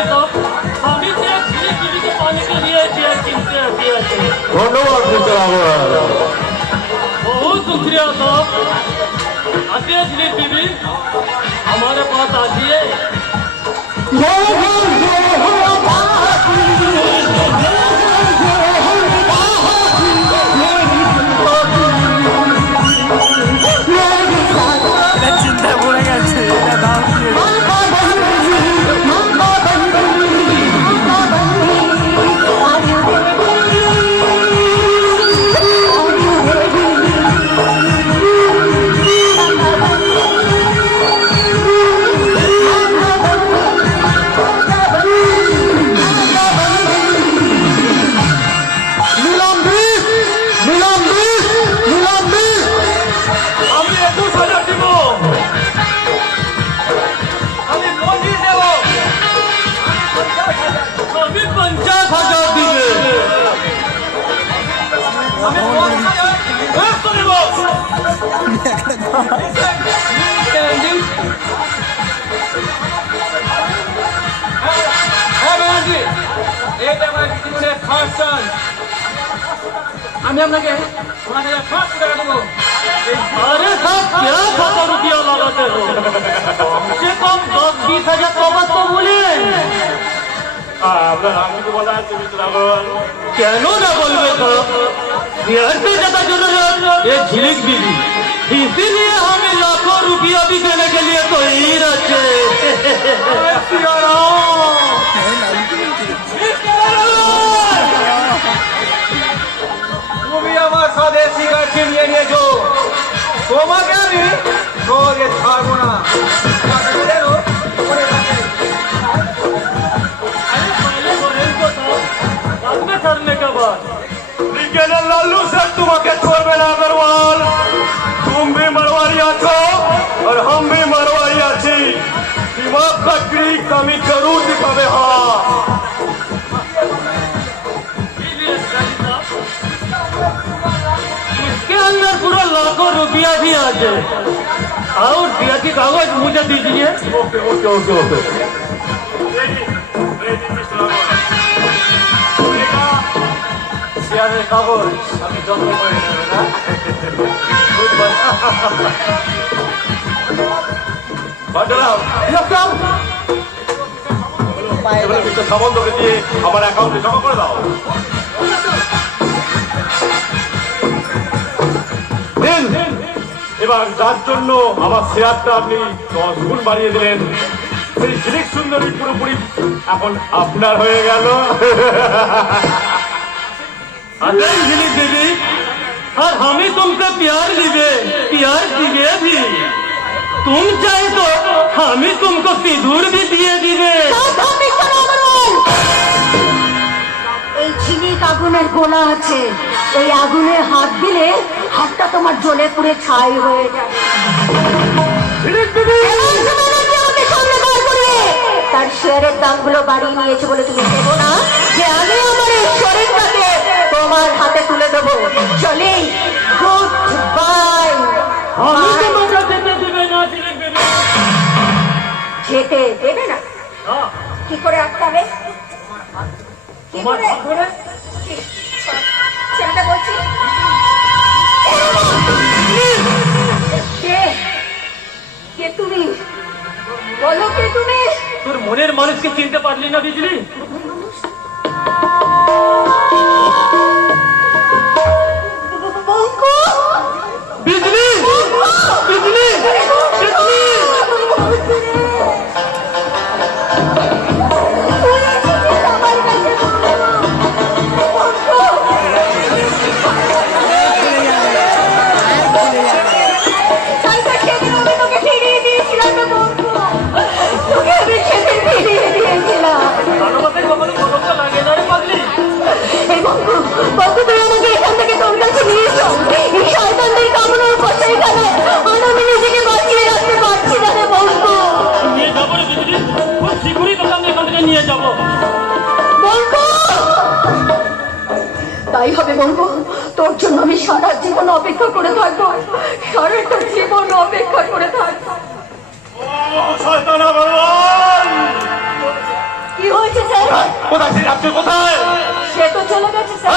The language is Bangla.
कि तो हम ही तेरे खिली खिली के पानी के लिए चेयर चिंते आती है। धन्यवाद मिस्टर आवर। बहुत शुक्रिया साहब। आती है खिली बीबी हमारे पास आती है। আমি আপনাকে 500 টাকা দেবো। अरे साहब क्या 100 रुपया लगाते हो? कम से कम 10-20 हजार तो बस तो बोले। আপনার নাম কি বলা আছে মিস্টার আবার? কেন না বলবে তো? बिहार से ज्यादा जरूरत ये झिलिक बीबी, इसीलिए हमें लाखों रुपया भी देने के लिए तो ही रखे। তুমি আমার সাথে সিগারেট ছিনিয়ে নিয়েছো, তোমাকে আমি সহজে ছাড়বো না। करने के बाद लालू सर तुम्हें छोड़बे ना अग्रवाल। तुम भी मरवारिया छो और हम भी मरवारिया छी। दिमाग का कमी जरूर दिखावे। हाँ इसके अंदर पूरा लाखों रुपया भी आ जाए और दिया की कागज मुझे दीजिए। ओके ओके ओके ओके শেয়ারের কাগজ আমি যত্ন করে নেবে না। সামন্তকে দিয়ে আমার অ্যাকাউন্টে জমা করে দাও। এবার যার জন্য আমার শেয়ারটা আপনি 10 গুণ বাড়িয়ে দিলেন, সেই ঝিলিক সুন্দরী পুরোপুরি এখন আপনার হয়ে গেল। अरे झिलिक बीबी और हम ही तुमसे प्यार दिए भी। तुम चाहे तो हम ही तुमको सिंदूर भी दिए दिए। এই ঝিলিক আগুনের গোলা আছে, এই আগুনে হাত দিলে হাতটা তোমার জ্বলে পুড়ে ছাই হয়ে যাবে। তার শেয়ারের দামগুলো বাড়িয়ে নিয়েছে বলে তুমি দেবো না যে আমি আমার এই শরীরটাকে তোমার হাতে তুলে দেবো। চলি, গুড বাই। যেতে দেবে না? কি করে আটকাবে? কি করে ছেলেটা বলছি কে তুমি? বলো কে তুমি? তোর মনের মানুষকে চিনতে পারলি না বিজলি? बिजली बिजली बिजली তাই হবে বলবো, তোর জন্য আমি সারা জীবন অপেক্ষা করে থাকবো, সারাটা জীবন অপেক্ষা করে থাকবো। কি হয়েছে স্যার? কোথায় সে যাচ্ছে কোথায়? সে তো চলে গেছে স্যার।